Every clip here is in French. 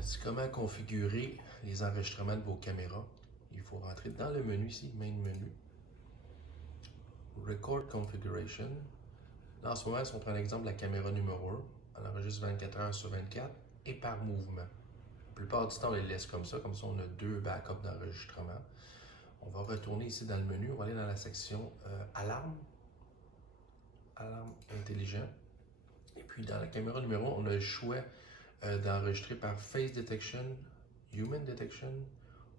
Voici comment configurer les enregistrements de vos caméras. Il faut rentrer dans le menu ici, Main menu. Record Configuration. Là, en ce moment, si on prend l'exemple de la caméra numéro 1, elle enregistre 24 heures sur 24 et par mouvement. La plupart du temps, on les laisse comme ça on a deux backups d'enregistrement. On va retourner ici dans le menu, on va aller dans la section Alarme, Alarme intelligent. Et puis dans la caméra numéro 1, on a le choix d'enregistrer par Face Detection, Human Detection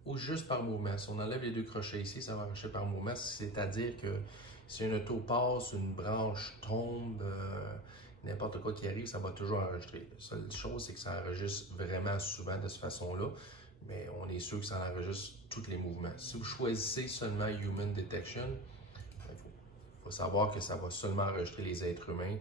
ou juste par mouvement. Si on enlève les deux crochets ici, ça va enregistrer par mouvement, c'est-à-dire que si une auto passe, une branche tombe, n'importe quoi qui arrive, ça va toujours enregistrer. La seule chose, c'est que ça enregistre vraiment souvent de cette façon-là, mais on est sûr que ça enregistre tous les mouvements. Si vous choisissez seulement Human Detection, il faut savoir que ça va seulement enregistrer les êtres humains.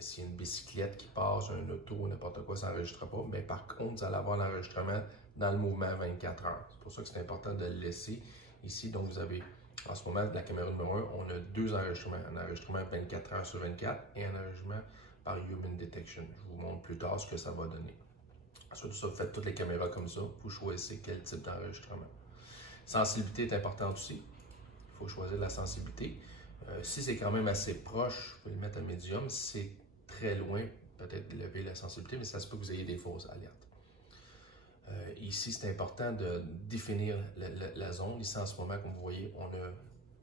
S'il y a une bicyclette qui passe, un auto, n'importe quoi, ça n'enregistrera pas. Mais par contre, vous allez avoir l'enregistrement dans le mouvement 24 heures. C'est pour ça que c'est important de le laisser ici. Donc, vous avez, en ce moment, de la caméra numéro 1, on a deux enregistrements. Un enregistrement 24 heures sur 24 et un enregistrement par Human Detection. Je vous montre plus tard ce que ça va donner. Ensuite, ça, vous faites toutes les caméras comme ça. Vous choisissez quel type d'enregistrement. Sensibilité est importante aussi. Il faut choisir la sensibilité. Si c'est quand même assez proche, vous pouvez le mettre à médium. Si c'est très loin, peut-être lever la sensibilité, mais ça se peut que vous ayez des fausses alertes. Ici, c'est important de définir la zone. Ici, en ce moment, comme vous voyez, on a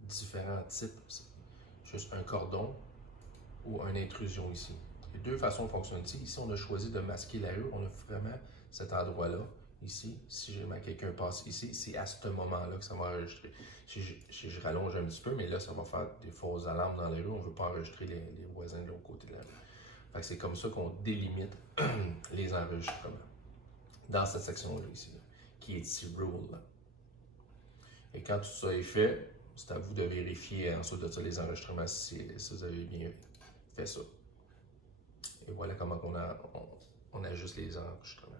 différents types. Juste un cordon ou une intrusion ici. Il y a deux façons de fonctionner ici. Ici, on a choisi de masquer la rue. On a vraiment cet endroit-là. Ici, si jamais quelqu'un passe ici, c'est à ce moment-là que ça va enregistrer. Si je rallonge un petit peu, mais là, ça va faire des fausses alarmes dans les rues. On ne veut pas enregistrer les voisins de l'autre côté de la rue. C'est comme ça qu'on délimite les enregistrements dans cette section-là ici, qui est ici Rule. Et quand tout ça est fait, c'est à vous de vérifier ensuite de ça les enregistrements si vous avez bien fait ça. Et voilà comment on ajuste les enregistrements.